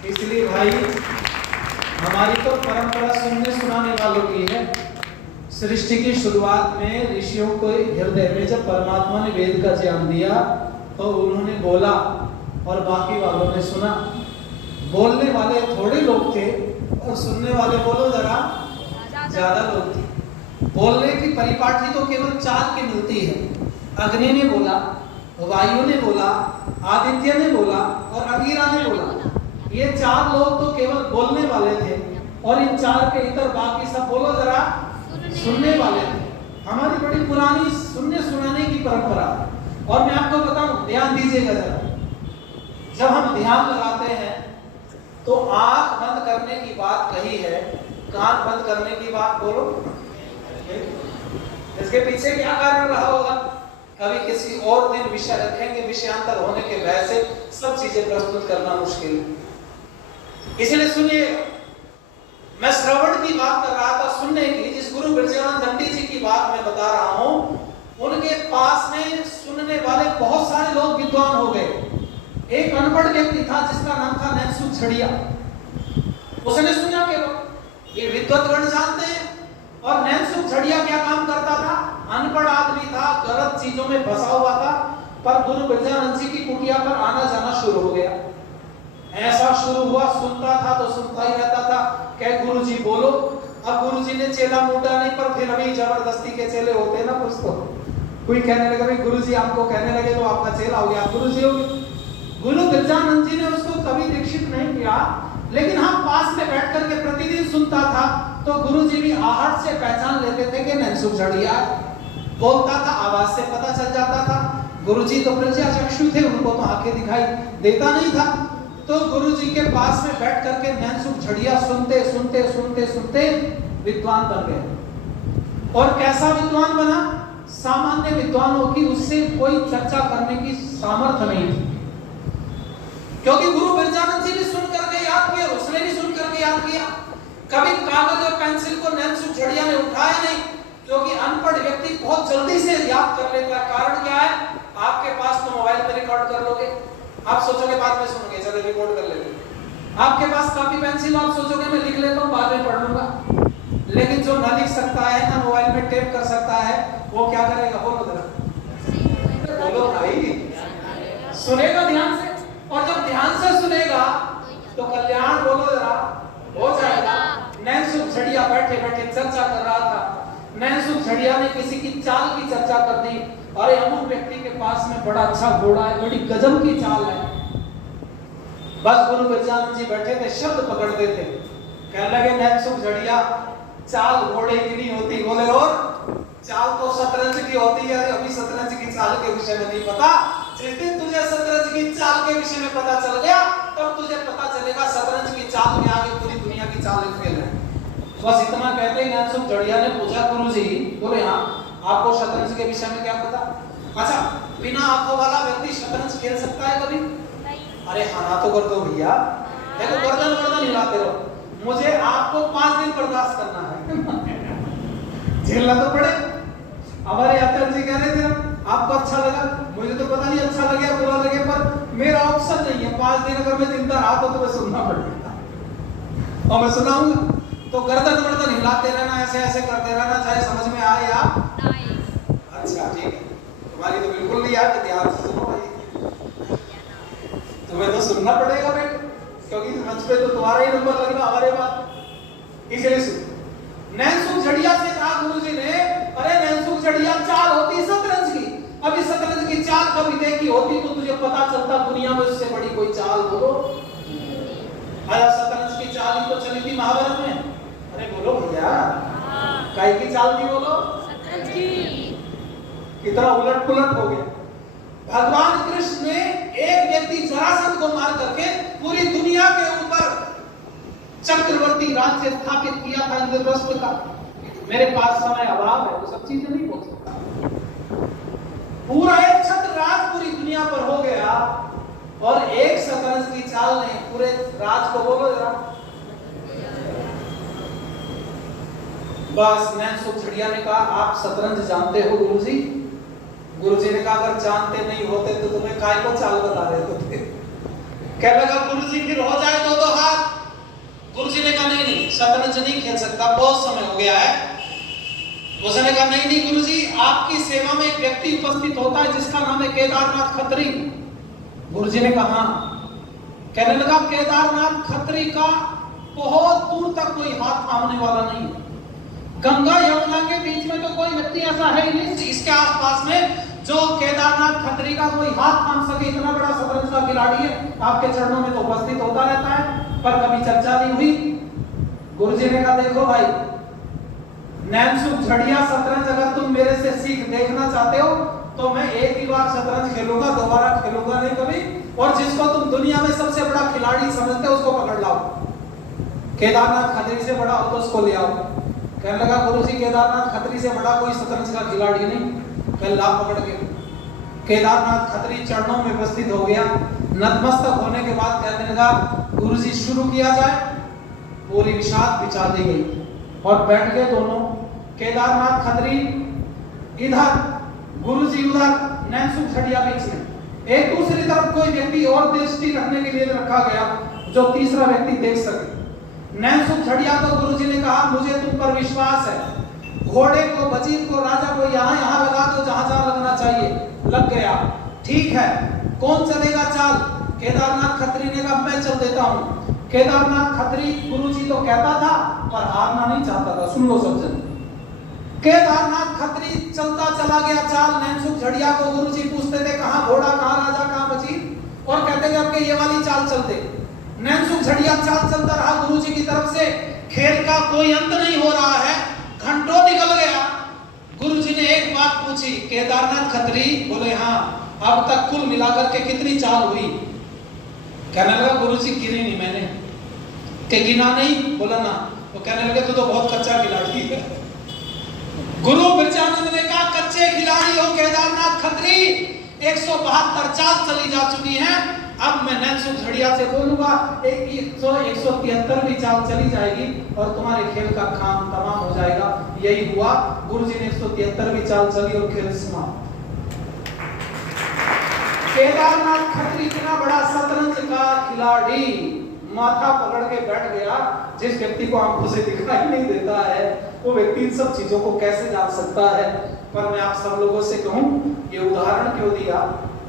इसलिए भाई हमारी तो परंपरा सुनने सुनाने वालों की है। सृष्टि की शुरुआत में ऋषियों को हृदय में जब परमात्मा ने वेद का ज्ञान दिया तो उन्होंने बोला और बाकी वालों ने सुना। बोलने वाले थोड़े लोग थे और सुनने वाले बोलो जरा ज्यादा लोग थे। बोलने की परिपाटी तो केवल 4 की मिलती है। अग्नि ने बोला, वायु ने बोला, आदित्य ने बोला और अंगिरा ने बोला। ये 4 लोग तो केवल बोलने वाले थे और इन 4 के इतर बाकी सब बोलो जरा सुनने वाले थे। हमारी बड़ी पुरानी सुनने सुनाने की परंपरा। और मैं आपको बताऊं, ध्यान दीजिएगा जरा, जब हम ध्यान लगाते हैं तो आंख बंद करने की बात कही है, कान बंद करने की बात बोलो। इसके पीछे क्या कारण रहा होगा? कभी किसी और दिन विषय रखेंगे, विषयांतर होने के वैसे सब चीजें प्रस्तुत करना मुश्किल है। इसलिए सुनिए, मैं श्रवण की बात कर रहा था, सुनने की। जिस गुरु बिरजानंद दंडी जी की बात मैं बता रहा हूं, उनके पास में सुनने वाले बहुत सारे लोग विद्वान हो गए। एक अनपढ़ व्यक्ति था जिसका नाम था नैनसुख झड़िया। उसने सुना केवल, ये विद्वतगण जानते हैं। और नैनसुख झड़िया क्या काम करता था? अनपढ़ आदमी था, गलत चीजों में फंसा हुआ था, पर गुरु बिरजानंद जी की कुटिया पर आना जाना शुरू हो गया। ऐसा शुरू हुआ, सुनता था तो सुनता ही रहता था। कह गुरुजी बोलो। अब गुरुजी ने चेला मूटा नहीं, पर फिर अभी जबरदस्ती के चेले होते हैं ना कुछ तो। कोई कहने लगा भाई गुरुजी आपको कहने लगे तो आपका चेला हो गया, गुरुजी हो गए। गुरु बिरजानंद जी ने उसको कभी दीक्षित नहीं किया, लेकिन हाँ पास में बैठ करके प्रतिदिन सुनता था। तो गुरुजी भी आहट से पहचान लेते थे कि नैनसुख झड़िया बोलता था, आवाज से पता चल जाता था। गुरुजी तो प्रज्ञाचक्षु थे, उनको तो आंखें दिखाई देता नहीं था। तो गुरुजी के पास में बैठ करके नैनसुख झड़िया सुनते सुनते सुनते सुनते विद्वान बन गए। और कैसा विद्वान बना? सामान्य विद्वानों की उससे कोई चर्चा करने की सामर्थ्य नहीं थी, क्योंकि गुरु बिरजानंद जी ने सुन करके याद किया, उसने भी सुन करके याद किया। कभी कागज और पेंसिल को नैनसुख झड़िया ने उठाया नहीं, क्योंकि अनपढ़ व्यक्ति बहुत जल्दी से याद कर लेता है। कारण क्या है? आपके पास तो मोबाइल पे रिकॉर्ड कर लोगे, आप सोचोगे बाद में सुनोगे, चलो रिकॉर्ड कर लेते। आपके पास कॉपी पेंसिल, आप सोचोगे मैं लिख लेता हूँ बाद में पढ़ लूंगा। लेकिन जो ना लिख सकता है, ना मोबाइल में टेप कर सकता है, वो क्या करेगा? बोलो जरा, बोलो भाई। सुनेगा ध्यान से, और जब ध्यान से सुनेगा तो कल्याण बोलो जरा हो जाएगा। नैनसुख झड़िया बैठे बैठे चर्चा कर रहा था। नैनसुख झड़िया ने किसी की चाल की चर्चा कर दी। अरे अमुक व्यक्ति के पास में बड़ा अच्छा घोड़ा है, बड़ी गजब की चाल है। बस गुरु बिरजानंद जी बैठे थे, शब्द पकड़ते थे। कहने लगे नैनसुख झड़िया, चाल घोड़े की नहीं होती। बोले और चाल तो शतरंज की होती है। अभी शतरंज की चाल के विषय में नहीं पता। जिस दिन तुझे शतरंज की चाल के विषय में पता चल गया, तब तुझे पता चलेगा शतरंज की चाल में आगे पूरी दुनिया की चालें फेल है। बस इतना कहते ही नैनसुख झड़िया ने पूछा, गुरुजी बोले हाँ आपको शतरंज के विषय में क्या पता? अच्छा, बिना आंखों वाला व्यक्ति शतरंज खेल सकता है कभी? अरे हाँ तो कर दो भैया। देखो गर्दन गर्दन हिलाते रहो, मुझे आपको 5 दिन बर्दाश्त करना है। झेलना तो पड़े। हमारे आचार्य जी कह रहे थे आपको अच्छा लगा, मुझे तो पता नहीं अच्छा लगे बुरा लगे, पर मेरा ऑप्शन नहीं है। 5 दिन अगर मैं जिंदा रहा तो मैं सुनना पड़ेगा और मैं सुनाऊंगा। तो गर्दन गर्दन हिलाते रहना, ऐसे ऐसे करते रहना, चाहे समझ में आए या नहीं। अच्छा ठीक है, तुम्हारी तो बिल्कुल नहीं याद, ध्यान से सुनो भाई। तुम्हें तो सुनना पड़ेगा बेटे, क्योंकि मंच पे तो तुम्हारा ही नंबर लगना हमारे बात। इसलिए सुन। नैनसुख झड़िया से कहा गुरुजी ने, अरे नैनसुख झड़िया चाल होती शतरंज की। अभी शतरंज की चाल कभी देखी होती तो तुझे पता चलता दुनिया में उससे बड़ी कोई चाल बोलो। अरे शतरंज की चाल ही तो चली थी महाभारत में। अरे बोलो भैया, काय की चाल थी बोलो? शतरंज की। कितना उलट पुलट हो गया। भगवान कृष्ण ने एक व्यक्ति जरासंध को मार करके पूरी दुनिया के ऊपर चक्रवर्ती राज्य स्थापित किया था इंद्रप्रस्थ का। मेरे पास समय अभाव है तो सब चीजें नहीं बोल सकता। पूरा एक छत्र राज पूरी दुनिया पर हो गया और एक शतरंज की चाल ने पूरे राज को बोलो जरा। बस नैनसुख झड़िया ने कहा आप शतरंज जानते हो गुरुजी? गुरुजी ने कहा अगर जानते नहीं होते तो तुम्हें काय को चाल बता रहे थे। कहने लगा गुरुजी फिर हो जाए तो हाथ। गुरुजी ने कहा नहीं, शतरंज नहीं खेल सकता, बहुत समय हो गया है। उसने कहा नहीं गुरुजी, आपकी सेवा में एक व्यक्ति उपस्थित होता है जिसका नाम है केदारनाथ खत्री। गुरुजी ने कहा कहने लगा केदारनाथ खत्री का बहुत दूर तक कोई हाथ थामने वाला नहीं। गंगा यमुना के बीच में तो कोई व्यक्ति ऐसा है ही नहीं इसके आसपास में जो केदारनाथ खत्री का कोई हाथ थाम सके। इतना बड़ा शतरंज का खिलाड़ी है, आपके चरणों में तो उपस्थित होता रहता है, पर कभी चर्चा नहीं हुई। गुरुजी ने कहा देखो भाई, नैनसुख झड़िया शतरंज अगर तुम मेरे से सीख देखना चाहते हो तो मैं एक ही बार शतरंज खेलूंगा, दोबारा खेलूंगा नहीं कभी। और जिसको तुम दुनिया में सबसे बड़ा खिलाड़ी समझते हो उसको पकड़ लाओ, केदारनाथ खत्री से बड़ा हो तो उसको ले आओ। कहने लगा गुरुजी केदारनाथ खत्री से बड़ा कोई शतरंज का खिलाड़ी नहीं। कल ला पकड़ के केदारनाथ खत्री चरणों में उपस्थित हो गया। नतमस्तक होने के बाद कहने लगा गुरुजी शुरू किया जाए। पूरी विषाद बिछा दी गई और बैठ गए दोनों। केदारनाथ खत्री इधर, गुरुजी उधर, नैनसुख झड़िया बीच में। एक दूसरी तरफ कोई व्यक्ति और दृष्टि रखने के लिए रखा गया जो तीसरा व्यक्ति देख सके। नैनसुख झड़िया तो गुरुजी ने कहा मुझे तुम पर विश्वास है, घोड़े को, वजीर को, राजा को यहाँ लगा दो जहां लगना चाहिए। लग गया, ठीक है, कौन चलेगा चाल? केदारनाथ खत्री ने कहा मैं चल देता हूँ। केदारनाथ खत्री गुरुजी तो कहता था पर हारना नहीं चाहता था। सुन लो सब जन। केदारनाथ खत्री चलता चला गया चाल। नैनसुख झड़िया को गुरुजी पूछते थे कहाँ घोड़ा, कहाँ राजा, कहाँ वजीर, और कहते थे अब ये वाली चाल चलते। नैनसुख झड़िया चाल चलता रहा गुरुजी की तरफ से। खेल का कोई अंत नहीं हो रहा है, घंटों निकल गया। गुरुजी ने एक बात पूछी, केदारनाथ खत्री बोले हाँ, अब तक कुल मिलाकर के कितनी चाल हुई? कहने लगा गुरुजी गिनी नहीं मैंने। के गिना नहीं? बोला ना। तो कहने लगे तू तो बहुत कच्चा खिलाड़ी है। गुरु बिरजानंद ने कहा कच्चे खिलाड़ी हो केदारनाथ खत्री, 172 चाल चली जा चुकी है। अब मैं नैनसुख झड़िया से बोलूंगा 173 चाल चली जाएगी और तुम्हारे खेल का काम तमाम हो जाएगा। यही हुआ, गुरुजी ने 173 चाल चली और खेल समाप्त। केदारनाथ खत्री इतना बड़ा शतरंज का खिलाड़ी माथा पकड़ के बैठ गया। जिस व्यक्ति को आंखों से दिखाई नहीं देता है वो व्यक्ति इन सब चीजों को कैसे जान सकता है? पर मैं आप सब लोगों से कहूं, ये उदाहरण क्यों दिया?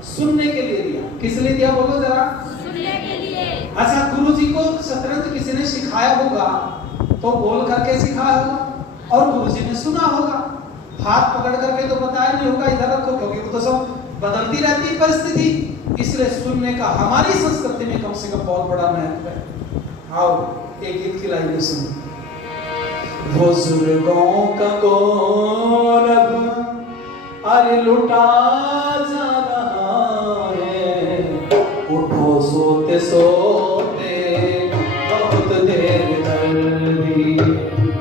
सुनने के लिए दिया। किस लिए दिया बोलो जरा? सुनने के लिए। अच्छा, गुरुजी को शतरंज किसी ने सिखाया होगा तो बोल करके सिखाया होगा और गुरुजी ने सुना होगा। हाथ पकड़ करके तो बताया नहीं होगा इधर रखो, क्योंकि वो तो सब बदलती रहती है परिस्थिति। इसलिए सुनने का हमारी संस्कृति में कम से कम बहुत बड़ा महत्व है। आओ एक गीत की लाइन में सुनो। बुजुर्गों का गौरव अरे लुटा जा रहा है, उठो सोते सोते बहुत देर कर दी।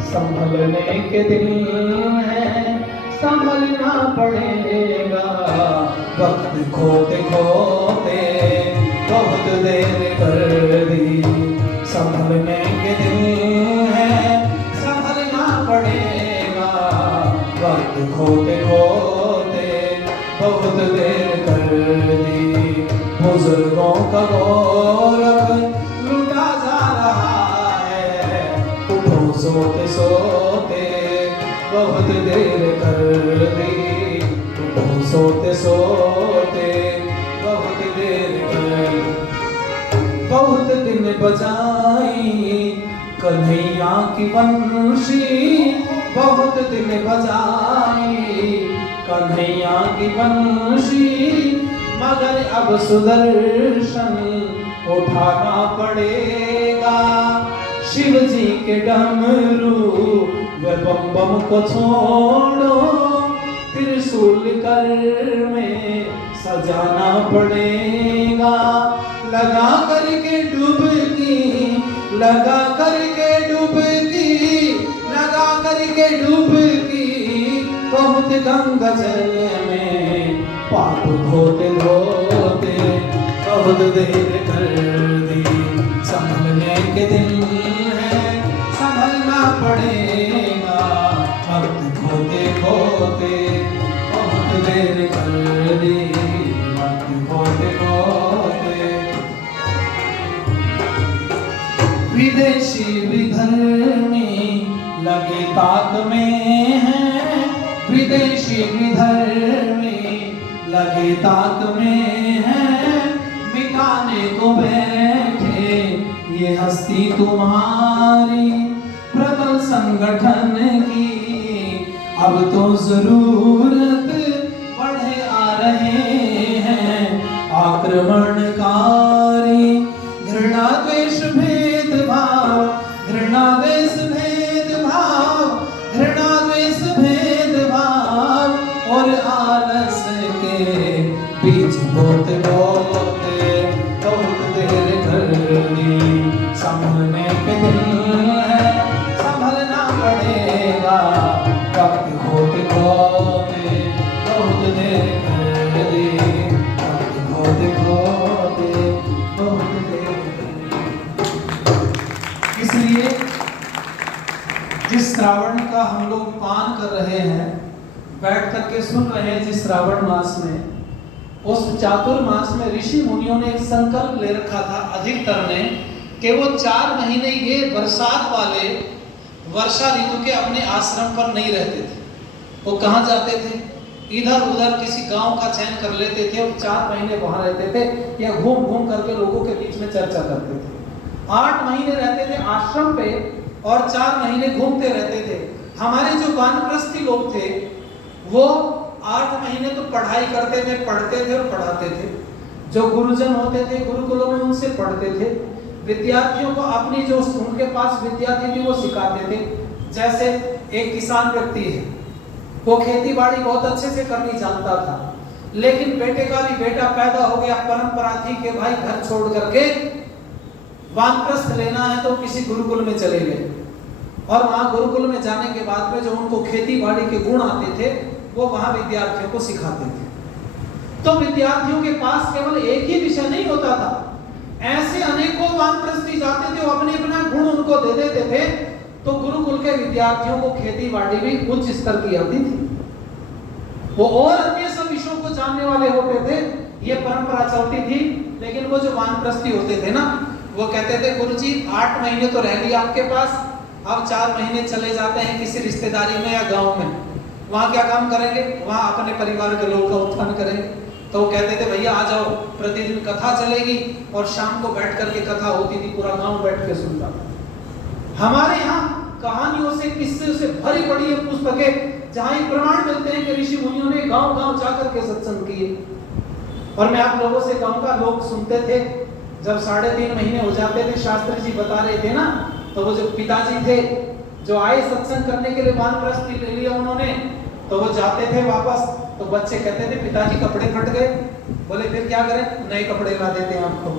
संभलने के दिन है संभलना पड़ेगा, वक्त खोते खोते बहुत देर कर दी। संभलने के दिन है संभलना पड़ेगा, वक्त खोते खोते बहुत देर कर दी। बुजुर्गों का गौरव लुटा जा रहा है, उठो सोते सोते बहुत देर कर दी। उठो सोते सोते बहुत देर कर। बहुत दिन बजाई कन्हैया की बंशी, बहुत दिन बजाई कन्हैया की बंशी, मगर अब सुदर्शन उठाना पड़ेगा। शिव जी के डमरू व बम बम को छोड़ो, त्रिशूल कर में सजाना पड़ेगा। लगा करके डुबकी, लगा करके डुबकी, लगा करके डुबकी, बहुत गंगा जल में पाप धोते धोते बहुत देर कर दी। संभलने के दिन है संभलना पड़ेगा, वक्त खोते खोते बहुत देर कर दी। वक्त खोते खोते विदेशी विधर्मी लगे ताक में है, विदेशी विधर्मी लगे ताक में है, मिटाने को बैठे ये हस्ती तुम्हारी प्रबल संगठन की, अब तो जरूरत बढ़े आ रहे हैं आक्रमणकारी। घृणा द्वेष भेदभाव, घृणा द्वेष भेदभाव, घृणा द्वेष भेदभाव और आलस के बीच बोते बोते बहुत देर कर दी। संभलने पे दिल है संभलना पड़ेगा, वक्त होते होते बहुत देर कर दी, वक्त होते होते बहुत देर कर दी। इसलिए जिस श्रावण का हम लोग पान कर रहे हैं, बैठ करके सुन रहे हैं जिस श्रावण मास में, उस चातुर्मास में ऋषि मुनियों ने एक संकल्प ले रखा था अधिकतर ने, कि वो 4 महीने ये बरसात वाले वर्षा ऋतु के अपने आश्रम पर नहीं रहते थे। वो कहाँ जाते थे? इधर उधर किसी गांव का चयन कर लेते थे और 4 महीने वहां रहते थे, या घूम घूम करके लोगों के बीच में चर्चा करते थे। 8 महीने रहते थे आश्रम पे और 4 महीने घूमते रहते थे। हमारे जो वानप्रस्थी लोग थे वो 8 महीने तो पढ़ाई करते थे, पढ़ते थे और पढ़ाते थे। जो गुरुजन होते थे गुरुकुलों में उनसे पढ़ते थे, विद्यार्थियों को अपनी जो उनके पास विद्यार्थी थी वो सिखाते थे। जैसे एक किसान व्यक्ति है, वो खेती बाड़ी बहुत अच्छे से करनी जानता था, लेकिन बेटे का भी बेटा पैदा हो गया, परंपरा थी कि भाई घर छोड़ करके वानप्रस्थ लेना है तो किसी गुरुकुल में चले गए, और वहां गुरुकुल में जाने के बाद में जो उनको खेती बाड़ी के गुण आते थे वो वहां विद्यार्थियों को सिखाते थे। तो विद्यार्थियों के पास केवल एक ही विषय नहीं होता था, ऐसे अनेकों वानप्रस्थी जाते थे, वो अपने अपना गुण उनको दे देते थे। तो गुरुकुल के विद्यार्थियों को खेती बाड़ी भी उच्च स्तर की आती थी, वो और अन्य सब विषयों को जानने वाले होते थे, ये परंपरा चलती थी। लेकिन वो जो वानप्रस्थी होते थे ना, वो कहते थे गुरुजी 8 महीने तो रह लिया आपके पास, अब 4 महीने चले जाते हैं किसी रिश्तेदारी में या गांव में, वहां क्या काम करेंगे? वहां अपने परिवार के लोगों का उत्थान करेंगे। तो वो कहते थे भैया आ जाओ, प्रतिदिन कथा चलेगी, और शाम को बैठ करके कथा होती थी, पूरा गांव बैठ के सुनता था। हमारे यहाँ कहानियों से, किस्से से भरी पड़ी है पुस्तकें, जहां ये प्रमाण मिलते हैं कि ऋषि मुनियों ने गांव-गांव जाकर के सत्संग किए। और मैं आप लोगों से कहूंगा, लोग सुनते थे, जब 3.5 महीने हो जाते थे, शास्त्री जी बता रहे थे ना, तो वो जो पिताजी थे जो आए सत्संग करने के लिए, वानप्रस्थी ले लिया उन्होंने, तो वो जाते थे वापस, तो बच्चे कहते थे पिताजी कपड़े फट गए। बोले फिर क्या करें? नए कपड़े ला देते हैं आपको।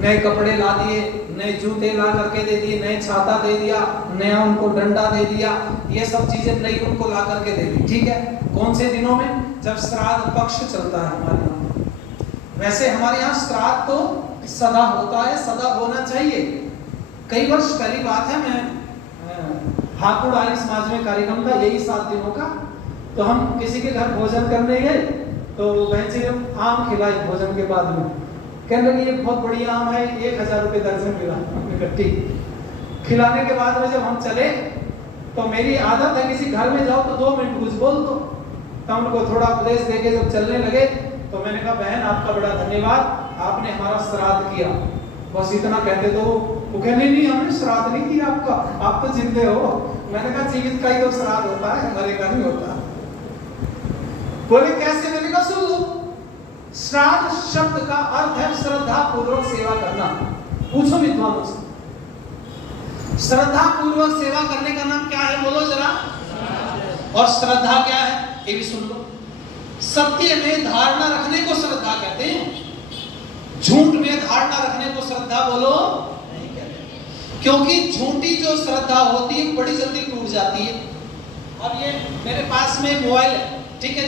नए कपड़े ला दिए, नए जूते ला करके दे दिए, नए छाता दे दिया, नया उनको डंडा दे दिया, ये सब चीजें नई उनको ला करके दे दी। ठीक है, कौन से दिनों में? जब श्राद्ध पक्ष चलता है हमारे यहाँ। वैसे हमारे यहाँ श्राद्ध तो सदा होता है, सदा होना चाहिए। कई वर्ष पहली बात है, मैं हापुड़ आर्य समाज में कार्यक्रम था, यही 7 दिनों का, तो हम किसी के घर भोजन करने गए, तो बहन जी ने आम खिलाई भोजन के बाद में, कहने लगी ये बहुत बढ़िया आम है, 1000 रुपये दर्जन मिला इकट्ठी। खिलाने के बाद में जब हम चले, तो मेरी आदत है किसी घर में जाओ तो 2 मिनट कुछ बोल दो, तो उनको थोड़ा उपदेश देके जब चलने लगे, तो मैंने कहा बहन आपका बड़ा धन्यवाद, आपने हमारा श्राद्ध किया। बस इतना कहते तो वो कहे नहीं हमने श्राद्ध नहीं किया आपका, आप तो जिंदे हो। मैंने कहा जीवित का ही तो श्राद्ध होता है, मरे का नहीं होता। बोले कैसे? मैंने कहा सुन लो, श्राद्ध शब्द का अर्थ है श्रद्धा पूर्वक सेवा करना। पूछो विद्वानों से, श्रद्धा पूर्वक सेवा करने का नाम क्या है? बोलो जरा। और श्रद्धा क्या है ये भी सुन लो। सत्य में धारणा रखने को श्रद्धा कहते हैं, झूठ में धारणा रखने को श्रद्धा बोलो नहीं कहते, क्योंकि झूठी जो श्रद्धा होती है बड़ी जल्दी टूट जाती है। अब ये मेरे पास में मोबाइल है, ठीक है,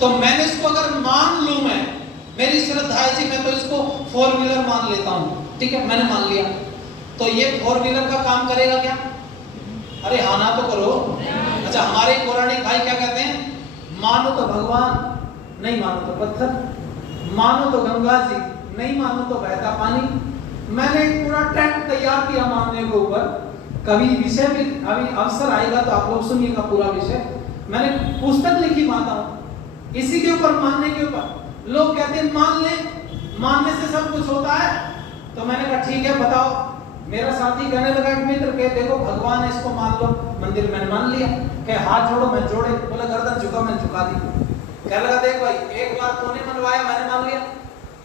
तो मैंने इसको अगर मान लूं, मैं मेरी श्रद्धा है जी, मैं तो इसको 4 व्हीलर मान लेता हूं, ठीक है, मैंने मान लिया, तो ये 4 व्हीलर का काम करेगा क्या? अरे हाँ ना तो करो। अच्छा, हमारे पौराणिक भाई क्या कहते हैं? मानो तो भगवान, नहीं मानो तो पत्थर, मानो तो गंगा जी, नहीं मानो तो बहता पानी। मैंने पूरा टेंट तैयार किया मानने के ऊपर, कभी विषय भी अभी अवसर आएगा तो आप लोग सुनिएगा पूरा विषय। मैंने पुस्तक लिखी माताओं इसी के ऊपर, मानने के ऊपर। लोग कहते हैं मान ले, मानने से सब कुछ होता है। तो मैंने कहा ठीक है बताओ। मेरा साथी कहने लगा कि मित्र के देखो भगवान है इसको मान लो। मंदिर मैंने मान लिया, कहे हाथ जोड़ो, मैं जोड़े, बोला गर्दन झुका, मैं झुका दी। कहने लगा देख भाई एक बार तूने मनवाया, मैंने मान लिया,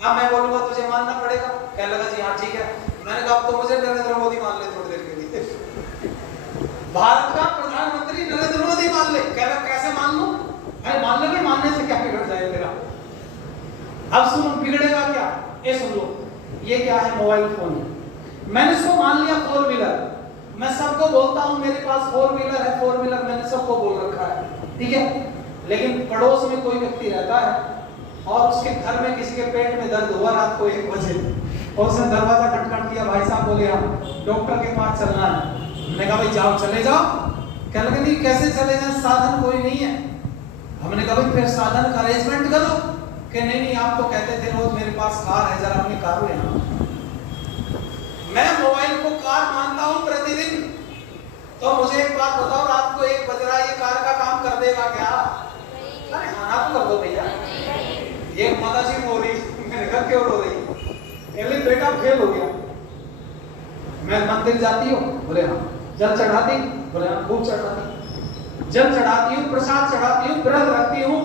अब मैं बोलूंगा तुझे मानना पड़ेगा। कहने लगा जी हाँ ठीक है। मैंने कहा अब तो मुझे नरेंद्र मोदी मान ले थोड़ी देर के लिए, भारत का प्रधानमंत्री नरेंद्र मोदी मान ले। कह रहा कैसे मान लूं? अरे मान ले, मानने से क्या बिगड़ जाए तेरा? अब सुनो बिगड़ेगा क्या, ये सुन लो। ये क्या है? मोबाइल फोन है। मैंने इसको मान लिया 4 व्हीलर। मैं सबको बोलता हूं मेरे पास 4 व्हीलर है, 4 व्हीलर मैंने सबको बोल रखा है, ठीक है। लेकिन पड़ोस में कोई व्यक्ति रहता है और उसके घर में किसी के पेट में दर्द हुआ रात को 1 बजे और उसने दरवाजा खटखट किया, भाई साहब बोले हम डॉक्टर के पास चलना है। मैंने कहा भाई जाओ, चले जाओ। कहने लगे नहीं कैसे चले जाएं, साधन कोई नहीं है। हमने कहा भाई फिर साधन का अरेंजमेंट करो। कि नहीं आप तो कहते थे रोज मेरे पास कार है, जरा अपनी कार ले आओ। मैं मोबाइल को कार मानता हूं प्रतिदिन। तो मुझे एक बात बताओ, रात को 1 बज रहा है, ये कार का काम कर देगा क्या? अरे हाँ तो कर दो भैया। ये माता जी रो रही, मैंने कहा क्यों रो रही? कहले बेटा फेल हो गया। मैं मंदिर जाती हूँ, बोले हाँ। जल चढ़ाती, बोले हाँ खूब चढ़ाती। जल चढ़ाती हूँ, प्रसाद चढ़ाती हूँ, व्रत रखती हूँ,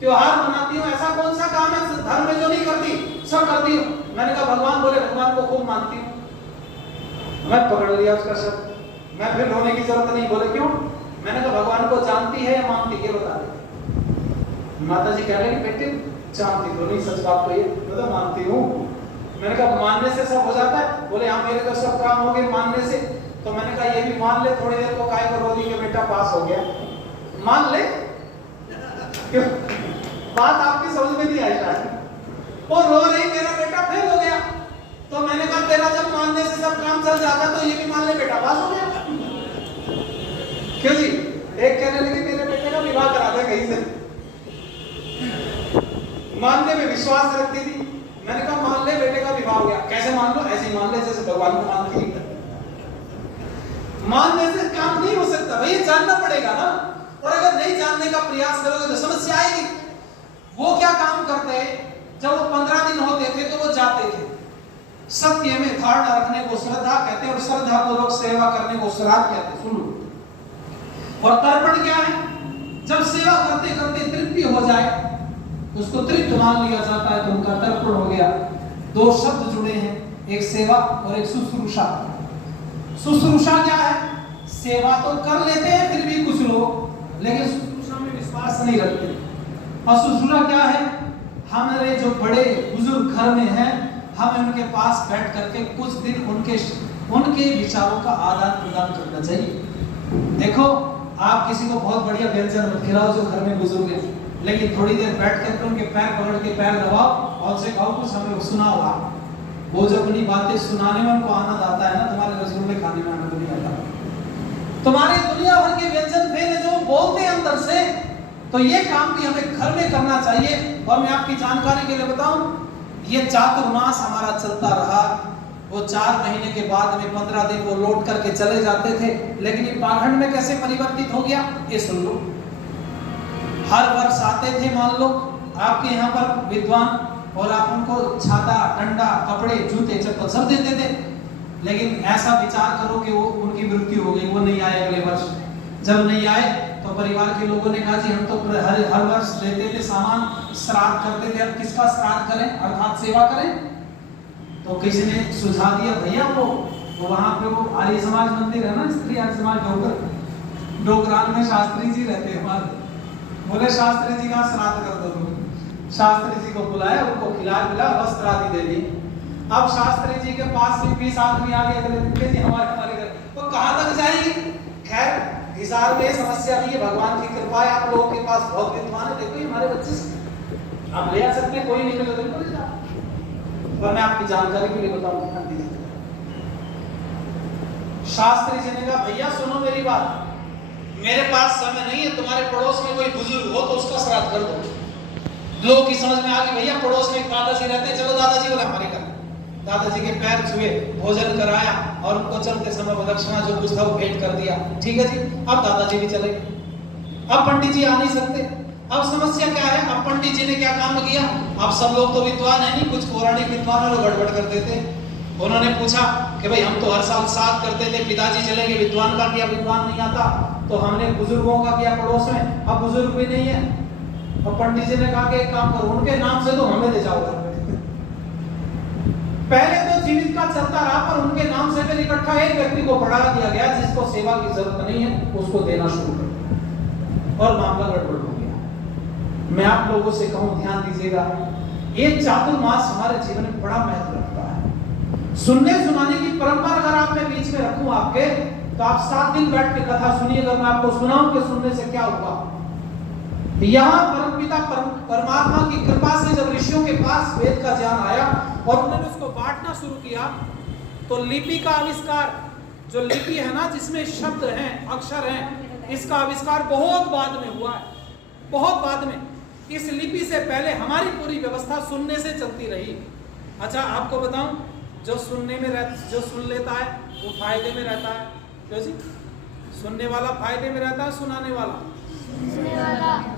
त्योहार मनाती हूँ। ऐसा कौन सा काम है धर्म में जो नहीं करती? सब करती हूँ। मैंने कहा भगवान, बोले भगवान को खूब मानती हूँ। मैं पकड़ लिया उसका शब्द, मैं फिर रोने की जरूरत नहीं। बोले क्यों? मैंने कहा भगवान को जानती है या मानती है बता दे। माता जी कह रही बेटे जानती तो नहीं, सच बात तो ये, मैं तो मानती हूँ। मैंने कहा मानने से सब हो जाता है? बोले हाँ मेरे तो सब काम हो गए मानने से। तो मैंने कहा ये भी मान ले, थोड़ी देर को काय को रो दी कि बेटा पास हो गया। मान ले क्यों? बात आपकी समझ में नहीं आई शायद। वो रो रही मेरा बेटा फेल हो गया। तो मैंने कहा तेरा जब मानने से सब काम चल जाता तो ये भी मान ले बेटा पास हो गया। क्यों जी? एक कहने लगे मेरे बेटे का विवाह करा दे कहीं से, मानने में विश्वास रखती थी। मैंने कहा मान ले बेटे का विवाह हो गया। कैसे मान लो? ऐसे ही मान ले जैसे भगवान को मानती है। मानने से काम नहीं हो सकता भाई, जानना पड़ेगा ना। और अगर नहीं जानने का प्रयास करोगे तो समस्या आएगी। वो क्या काम करते हैं? जब वो 15 दिन होते थे तो वो जाते थे, सत्य में धारणा रखने को श्रद्धा कहते हैं और श्रद्धा पूर्वक सेवा करने को श्राद्ध कहते हैं। सुनो, और तर्पण क्या है? जब सेवा करते करते तृप्ति हो जाए तो उसको तृप्त मान लिया जाता है तो उनका तर्पण हो गया। 2 शब्द जुड़े हैं, एक सेवा और एक शुश्रूषा। शुश्रूषा क्या है? सेवा तो कर लेते हैं फिर भी कुछ लोग, लेकिन शुश्रूषा में विश्वास नहीं रखते। और शुश्रूषा क्या है? हमारे जो बड़े बुजुर्ग घर में हैं, हमें उनके पास बैठ करके कुछ दिन उनके विचारों का आदान प्रदान करना चाहिए। देखो आप किसी को बहुत बढ़िया व्यंजन मत खिलाओ जो घर में बुजुर्ग है, लेकिन थोड़ी देर बैठ करके उनके पैर पकड़ के पैर दबाओ और उनसे कहो कुछ हमें सुनाओ। वो जो अपनी बातें सुनाने में उनको आनंद आता है ना, तुम्हारे रसगुल्ले खाने में आनंद नहीं आता। तुम्हारे दुनिया भर के व्यंजन फेल है जो बोलते हैं अंदर से। तो ये काम भी हमें घर में करना चाहिए। और मैं आपकी जानकारी के लिए बताऊं, ये चातुर्मास हमारा चलता रहा। वो 4 महीने के बाद में 15 दिन वो लौट करके चले जाते थे, लेकिन ये पाखंड में कैसे परिवर्तित हो गया ये सुन लो। हर वर्ष आते थे, मान लो आपके यहाँ पर विद्वान, और आप उनको छाता, डंडा, कपड़े, जूते, चप्पल सब देते थे। लेकिन ऐसा विचार करो कि वो उनकी मृत्यु हो गई, वो नहीं आए अगले वर्ष। जब नहीं आए तो परिवार के लोगों ने कहा जी हम तो हर वर्ष देते थे सामान, श्राद्ध करते थे, अब किसका श्राद्ध करें, अर्थात सेवा करें। तो किसी ने सुझाव दिया भैया वो वहां पे वो आर्य समाज मंदिर है ना, स्त्री आर्य समाज डोगरान में शास्त्री जी रहते हैं हमारे। बोले शास्त्री जी का श्राद्ध कर दो तुम। शास्त्री जी को बुलाया, उनको खिला पिला वस्त्र आदि दे दी। अब शास्त्री जी के पास से 20 आदमी आ गए, बोले जी हमारे घर। वो कहां तक जाएगी? खैर हिसार में समस्या नहीं है, भगवान की कृपा है, आप लोगों के पास बहुत विद्वान है। देखो ये हमारे बच्चे से आप ले आ सकते हैं, कोई नहीं मिले तो ले जाओ। और मैं आपकी जानकारी के लिए बताऊं, शास्त्री जी ने कहा भैया सुनो मेरी बात, मेरे पास समय नहीं है, तुम्हारे पड़ोस में कोई बुजुर्ग हो तो उसका श्राद्ध कर दो। लोगों की समझ में आ गई भैया पड़ोस में एक दादाजी रहते हैं, चलो दादाजी बोले हमारे घर। दादाजी के पैर छुए, भोजन कराया और उनको चलते समय प्रदक्षिणा जो कुछ था वो भेंट कर दिया। ठीक है जी, अब दादाजी भी चले गए। अब पंडित जी आ नहीं सकते। अब समस्या क्या है? अब पंडित जी ने क्या काम किया? अब सब लोग तो विद्वान है नहीं, कुछ पौराणिक विद्वान लोग गड़बड़ कर देते। उन्होंने पूछा कि भाई हम तो हर साल साथ करते थे, पिताजी चले गए, विद्वान का किया, विद्वान नहीं आता, तो हमने बुजुर्गों का किया पड़ोस में, अब बुजुर्ग भी नहीं है। और पंडित जी ने कहा कि एक काम करो, उनके नाम से तो हमें ले जाओ। पहले तो जीवित का चलता रहा, पर उनके नाम से फिर इकट्ठा एक व्यक्ति को बढ़ा दिया गया जिसको सेवा की जरूरत नहीं है, उसको देना शुरू कर दिया और मामला गड़बड़ हो गया। मैं आप लोगों से कहूं, ध्यान दीजिएगा, ये चातुर्मास हमारे जीवन में बड़ा महत्व रखता है। सुनने सुनाने की परंपरा अगर आप मैं बीच में रखूं आपके, तो आप 7 दिन बैठ के कथा सुनिए। अगर मैं आपको सुनाऊं कि सुनने से क्या होगा। यहाँ परमपिता परमात्मा की कृपा से जब ऋषियों के पास वेद का ज्ञान आया और उन्होंने उसको बांटना शुरू किया, तो लिपि का आविष्कार, जो लिपि है ना जिसमें शब्द हैं, अक्षर हैं, इसका आविष्कार बहुत बाद में हुआ है, बहुत बाद में। इस लिपि से पहले हमारी पूरी व्यवस्था सुनने से चलती रही। अच्छा आपको बताऊं, जो सुन लेता है वो फायदे में रहता है। क्यों जी? सुनने वाला फायदे में रहता है, सुनाने वाला?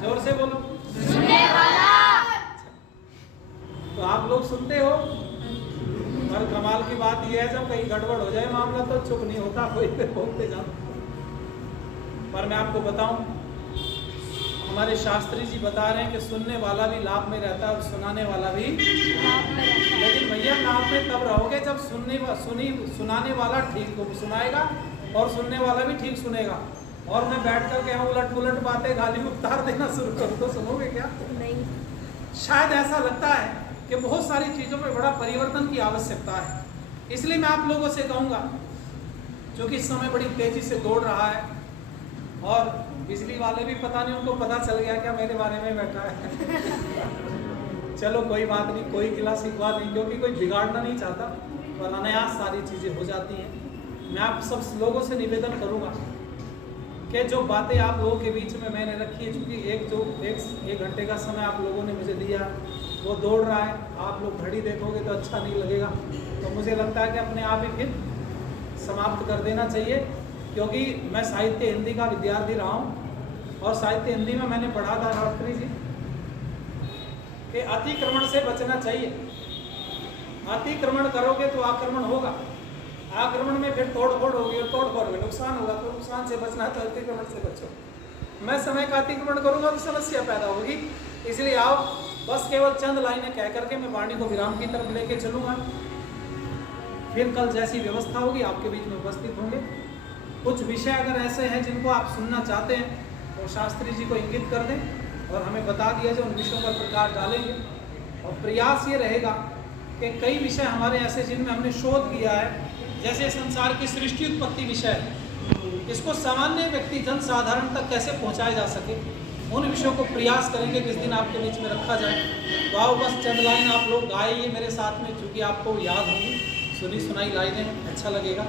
जोर से बोलो। सुनने वाला। तो आप लोग सुनते हो, और कमाल की बात यह है जब कहीं गड़बड़ हो जाए मामला तो चुप नहीं होता, कोई बोलते जाओ। पर मैं आपको बताऊं, हमारे शास्त्री जी बता रहे हैं कि सुनने वाला भी लाभ में रहता है और सुनाने वाला भी लाभ में रहता है। लेकिन भैया लाभ में तब रहोगे जब सुनाने वाला ठीक को सुनाएगा और सुनने वाला भी ठीक सुनेगा। और मैं बैठ कर के यहाँ उलट पुलट बातें गाली उतार देना शुरू करूँ तो सुनोगे क्या? नहीं। शायद ऐसा लगता है कि बहुत सारी चीज़ों में बड़ा परिवर्तन की आवश्यकता है। इसलिए मैं आप लोगों से कहूँगा, जो कि इस समय बड़ी तेजी से दौड़ रहा है, और बिजली वाले भी पता नहीं उनको पता चल गया क्या मेरे बारे में बैठा है। चलो कोई बात नहीं, कोई गिला शिकवा नहीं, क्योंकि कोई बिगाड़ना नहीं चाहता, पर अनायास सारी चीज़ें हो जाती हैं। मैं आप सब लोगों से निवेदन करूँगा कि जो बातें आप लोगों के बीच में मैंने रखी है, चूँकि एक घंटे का समय आप लोगों ने मुझे दिया, वो दौड़ रहा है, आप लोग घड़ी देखोगे तो अच्छा नहीं लगेगा, तो मुझे लगता है कि अपने आप ही फिर समाप्त कर देना चाहिए। क्योंकि मैं साहित्य हिंदी का विद्यार्थी रहा हूँ, और साहित्य हिंदी में मैंने पढ़ा था शास्त्री जी कि अतिक्रमण से बचना चाहिए। अतिक्रमण करोगे तो आक्रमण होगा, आक्रमण में फिर तोड़फोड़ होगी, और तोड़फोड़ में नुकसान होगा, तो नुकसान से बचना तो अतिक्रमण से बचो। मैं समय का अतिक्रमण करूंगा तो समस्या पैदा होगी। इसलिए आप बस केवल चंद लाइनें कह करके मैं वाणी को विराम की तरफ लेके चलूंगा। फिर कल जैसी व्यवस्था होगी आपके बीच में उपस्थित होंगे। कुछ विषय अगर ऐसे हैं जिनको आप सुनना चाहते हैं तो शास्त्री जी को इंगित कर दें और हमें बता दिया जाए, उन विषयों पर प्रकाश डालेंगे। और प्रयास ये रहेगा कि कई विषय हमारे ऐसे जिनमें हमने शोध किया है, जैसे संसार की सृष्टि उत्पत्ति विषय, इसको सामान्य व्यक्ति जन साधारण तक कैसे पहुंचाया जा सके, उन विषयों को प्रयास करेंगे किस दिन आपके बीच में रखा जाए। तो आओ बस चंद लाइन आप लोग गाइए मेरे साथ में, चूँकि आपको याद होंगी, सुनी सुनाई लाइनें, अच्छा लगेगा।